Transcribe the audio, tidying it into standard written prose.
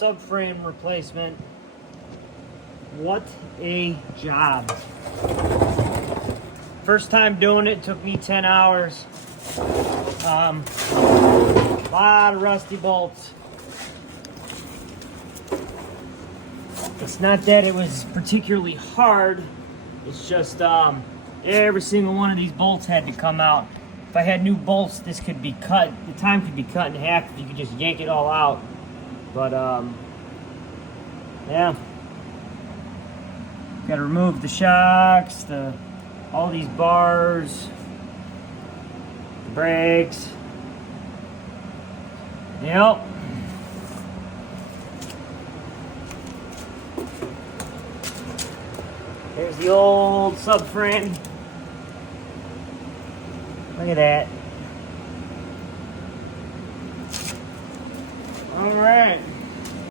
subframe replacement. What a job. First time doing it, took me 10 hours. A lot of rusty bolts. It's not that it was particularly hard, it's just every single one of these bolts had to come out. If I had new bolts, this could be cut, the time could be cut in half if you could just yank it all out. But yeah. Got to remove the shocks, all these bars, the brakes. Yep. There's the old subframe. Look at that. All right.